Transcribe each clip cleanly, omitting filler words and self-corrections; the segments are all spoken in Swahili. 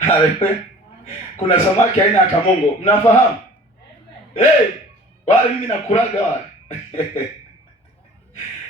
Haleluya. Kuna samaki aina ya kamongo, mnafahamu? Wale mimi nakulaga wale.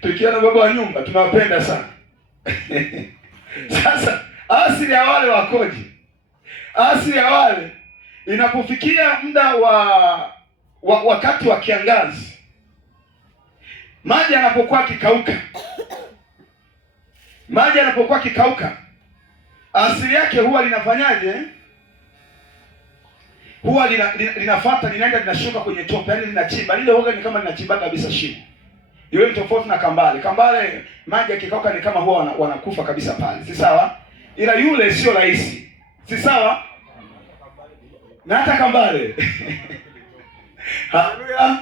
Tukiona baba wa nyumba tunawapenda sana. Sasa asili ya wale wakoje? Asili ya wale inapofikia muda wakati wa kiangazi, maji yanapokuwa kikauka, asili yake huwa linafanyaje? Huwa linafuata, linaenda linashuka kwenye tope, yaani linachimba. Lile hoga ni kama linachimba kabisa shimo. Yule ni tofauti na kambale. Kambale maji yakikauka ni kama huwa wanakufa kabisa pale. Si sawa? Ila yule sio rahisi. Si sawa? Na hata kambale. Haleluya.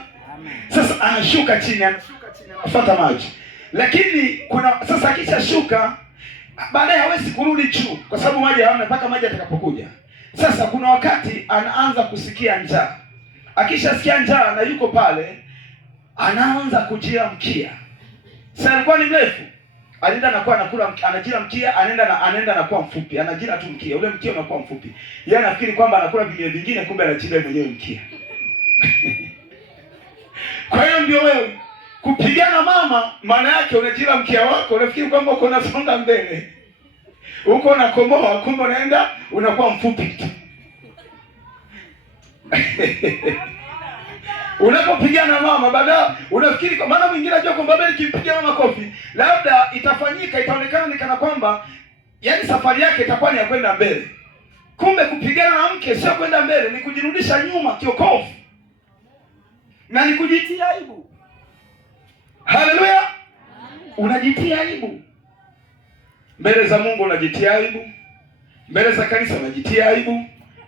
Sasa anashuka chini, anafuata maji. Lakini sasa akishashuka baadaye hawezi kurudi juu kwa sababu maji hayana mpaka maji atakapokuja. Sasa kuna wakati anaanza kusikia njaa. Akishasikia njaa na yuko pale, anaanza kujia mkia. Sasa alikuwa ni mrefu, anaenda anakuwa anakula, anajira mkia, anaenda anakuwa mfupi, anajira tu mkia. Ule mkia unakuwa mfupi. Yeye anafikiri kwamba anakula vingine vingine, kumbe anajira mwenyewe mkia. Kwa hiyo ndio wewe kupigana mama, maana yake unajira mkia wako, unafikiri kwamba uko unasonga mbele. Uko unakomoa, kumbe unaenda unakuwa mfupi tu. Unapopigana mama baadaye unafikiri kwa maana mwingine anajua kwamba bali kimpiga mama kofi labda itaonekana ni kana kwamba yani safari yake itakuwa ni ya kwenda mbele. Kumbe kupigana na mke sio kwenda mbele, ni kujirudisha nyuma kiokofu. Na ni kujitia aibu. Haleluya. Unajitia aibu. Mbele za Mungu unajitia aibu. Mbele za kanisa unajitia aibu.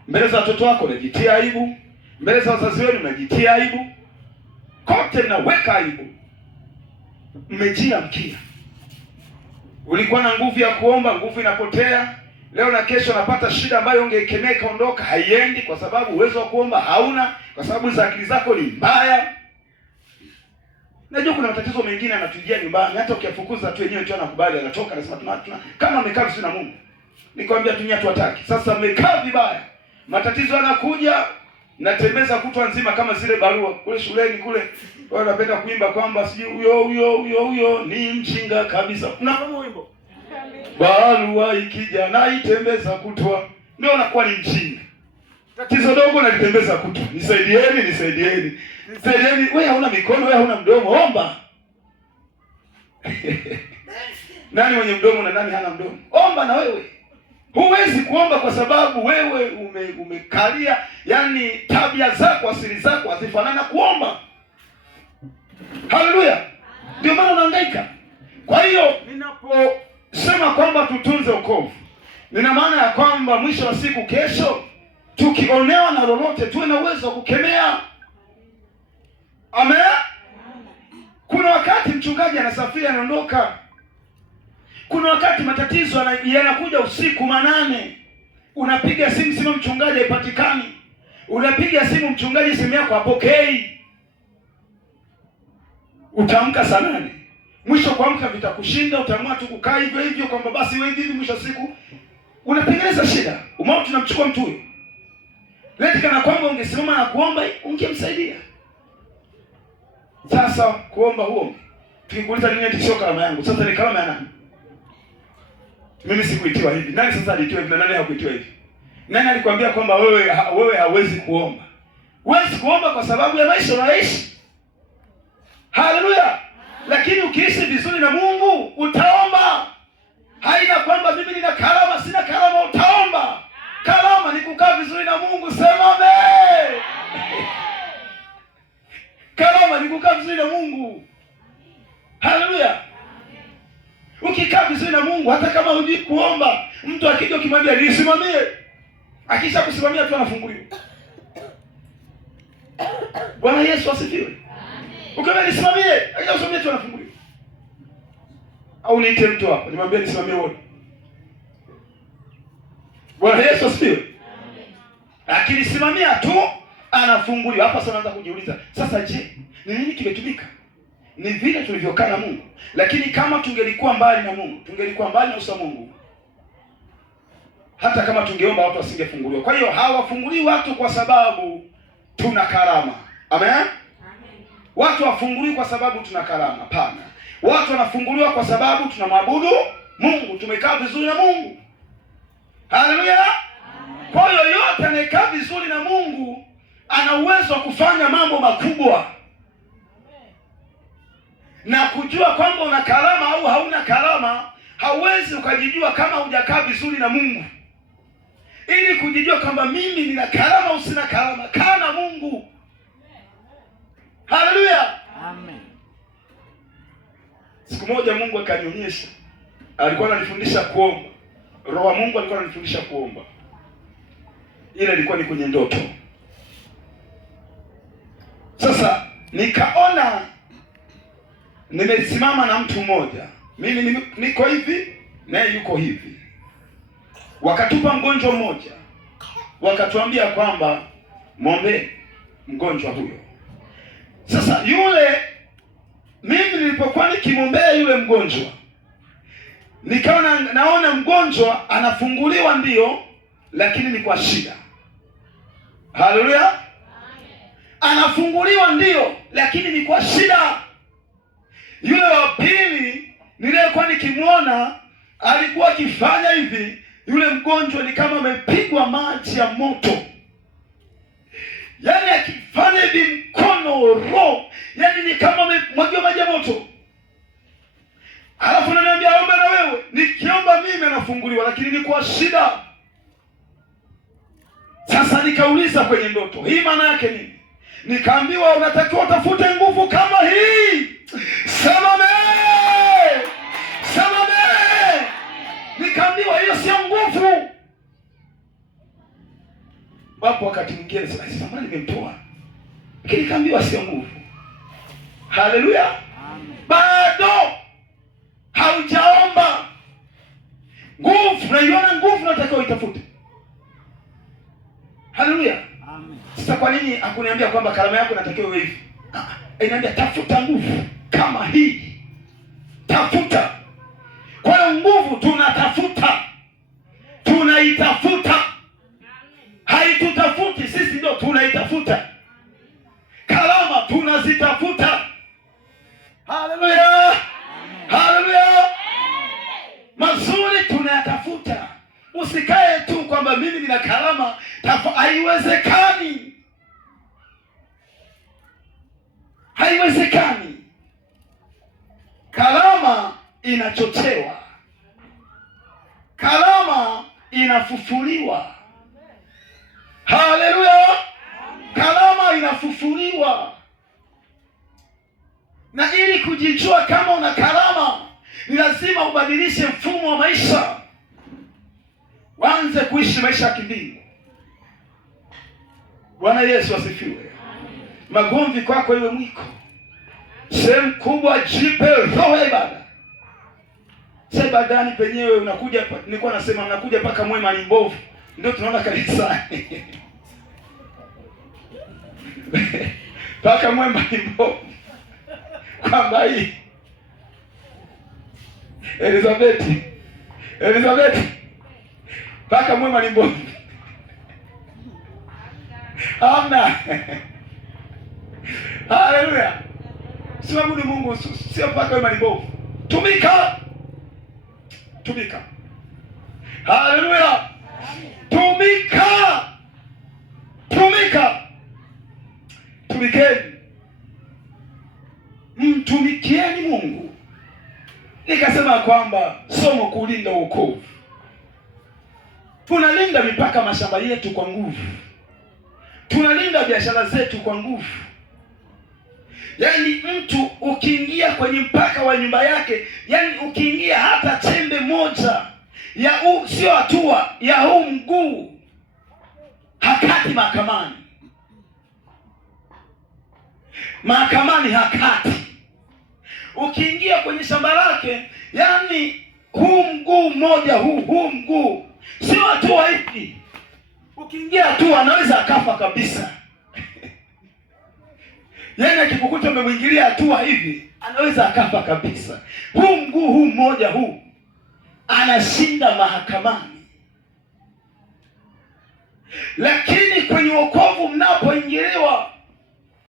Mbele za watoto wako unajitia aibu. Mbele za wazazi wenu unajitia aibu. Kote mnaweka aibu. Mmejia mkia. Ulikuwa na nguvu ya kuomba, nguvu inapotea. Leo na kesho unapata shida ambayo ungeikemea ikaondoka, haiendi kwa sababu uwezo wa kuomba hauna, kwa sababu za akili zako ni mbaya. Najua kuna matatizo mengine yanatujia nyumbani, hata ukiyafukuza tu wenyewe tu anakubali, anatoka anasema tuna kama amekaa vizuri na Mungu. Nikwambia dunia tu hataki. Sasa mmekaa vibaya. Matatizo yanakuja, natembeza kutwa nzima kama zile barua kule shuleni kule. Wao wanapenda kuimba kwamba siji huyo ni mchinga kabisa. Unafahamu wimbo? Barua ikija na itembeza kutwa, ndio unakuwa ni mchinga. Tatizo dogo na litembeza kutwa. Nisaidieni. Wewe hauna mikono, wewe hauna mdomo, omba. Nani mwenye mdomo na nani hana mdomo? Omba na wewe. Huwezi kuomba kwa sababu wewe umekalia, yani tabia zako, asili zako hazifanana kuomba. Haleluya. Ndio maana unahangaika. Kwa hiyo ninaposema kwamba tutunze wokovu, nina maana ya kwamba mwisho wa siku kesho tukionewa na lolote tuwe na uwezo wa kukemea. Amen. Kuna wakati mchungaji anasafiri anaondoka. Kuna wakati matatizo yanakuja usiku manane. Unapiga simu mchungaji haipatikani. Unapiga simu mchungaji simu yako hapokei. Utaamka saa nane. Mwisho kuamka vitakushinda, utaamua tu kukaa hivyo kwamba basi wewe hivi mwisho siku unatengeneza shida. Umao tunamchukua mtu huyo. Leti kana kwamba ungesimama na kuomba ungemsaidia. Sasa kuomba huo. Tukikuuliza nini eti sio karama yangu. Sasa ni karama ya nani? Mimi sikuitiwa hivi. Nani sasa alitiwa hivi na nani hakuitiwa hivi? Nani alikwambia kwamba wewe hauwezi kuomba? Huwezi kuomba kwa sababu ya maisha unaishi. Haleluya. Lakini ukiishi vizuri na Mungu utaomba. Haina kwamba mimi nina karama, sina karama, utaomba. Karama ni kukaa vizuri na Mungu, sema amen. Karama ni kukaa vizuri na Mungu. Haleluya. Ukikaa vizuri na Mungu, hata kama hujui kuomba, mtu akija ukimwambia nisimamie, akisha kusimamia tu anafunguliwa. Bwana Yesu asifiwe. Amen. Ukimwambia nisimamie, akisha kusimamia tu anafunguliwa. Au niite mtu hapa, nimwambie nisimamie wote. Bwana Yesu asifiwe. Amen. Akinisimamia tu anafunguliwa. Hapa sasa naanza kujiuliza, sasa je, ni nini kimetumika? Ni vile tulivyokaa na Mungu. Lakini kama tungelikuwa mbali na Mungu, tungelikuwa mbali na uso wa Mungu, hata kama tungeomba watu wasingefunguliwa. Kwa hiyo hawafungulii watu kwa sababu tuna karama. Amen. Watu wafunguliwi kwa sababu tuna karama. Hapana. Watu wanafunguliwa kwa sababu tunamwabudu Mungu, tumekaa vizuri na Mungu. Haleluya. Kwa hiyo yote anayekaa vizuri na Mungu ana uwezo wa kufanya mambo makubwa. Na kujua kwamba una karama au hauna karama, hauwezi ukajijua kama hujakaa vizuri na Mungu. Ili kujijua kwamba mimi nina karama au sina karama, kaa na Mungu. Haleluya. Amen. Siku moja Mungu akanionyesha, alikuwa ananifundisha kuomba. Roho wa Mungu alikuwa ananifundisha kuomba. Ile ilikuwa ni kwenye ndoto. Sasa nikaona nimesimama na mtu mmoja. Mimi niko hivi, naye yuko hivi. Wakatupa mgonjwa mmoja. Wakatuambia kwamba muombe mgonjwa huyo. Sasa yule, mimi nilipokuwa nikimwombea yule mgonjwa, nikaona naona mgonjwa anafunguliwa ndio, lakini ni kwa shida. Haleluya. Anafunguliwa ndio, lakini ni kwa shida. Yule wa pili niliyekuwa nikimwona alikuwa akifanya hivi, yule mgonjwa ni kama amepigwa maji ya moto. Yaani akifanya hivi mkono roho, yaani ni kama amemwagiwa maji ya moto. Alafu ananiambia omba na wewe. Nikiomba mimi anafunguliwa, lakini ni kwa shida. Sasa nikauliza kwenye ndoto, hii maana yake nini? Nikaambiwa unatakiwa utafute nguvu kama hii. Sema amen. Sema amen. Nikaambiwa hiyo sio nguvu. Wapo wakati mwingine sasa mbona nimemtoa? Lakini nikaambiwa sio nguvu. Haleluya. Amen. Bado haujaomba. Nguvu, unaiona nguvu unatakiwa uitafute. Haleluya. Amen. Sasa kwa nini hakuniambia kwamba karama yako inatakiwa iwe hivi? Inaambia tafuta nguvu kama hii. Tafuta. Kwa hiyo nguvu tunatafuta. Tunaitafuta. Haitutafuti sisi, ndio tunaitafuta. Karama tunazitafuta. Haleluya. Haleluya. Mazuri tunayatafuta. Usikae tu kwamba mimi nina karama, haiwezekani. Haiwezekani. Karama inachochewa. Karama inafufuliwa. Haleluya. Karama inafufuliwa. Na ili kujijua kama una karama, ni lazima ubadilishe mfumo wa maisha. Waanze kuishi maisha ya kimbingu. Bwana Yesu asifiwe. Magomvi kwako iwe mwiko. Sehemu kubwa jipe roho ya ibada. Sasa ibadani penyewe unakuja, nilikuwa nasema unakuja paka mwema ni mbovu. Ndio tunaona kanisani. Paka mwema ni mbovu. Kwamba hii Elizabeth paka mwema ni mbovu. Amna. Haleluya. Siabudu Mungu, sio paka mwema ni mbovu. Tumika. Tumika. Haleluya. Tumika. Tumika. Tumikeni. Mtumikieni Mungu. Nikasema kwamba somo kulinda wokovu. Tunalinda mipaka mashamba yetu kwa nguvu. Tunalinda biashara zetu kwa nguvu. Yaani mtu ukiingia kwenye mpaka wa nyumba yake, yaani ukiingia hata chembe moja ya sio hatua ya huu mguu, hakati mahakamani. Mahakamani hakati. Ukiingia kwenye shamba lake, yaani huu mguu mmoja huu mguu sio hatua hivi. Ukiingia hatua anaweza akafa kabisa. Yaani akikukuta umemwingilia hatua hivi, anaweza akafa kabisa. Huu mguu huu mmoja anashinda mahakamani. lakini kwenye wokovu mnapo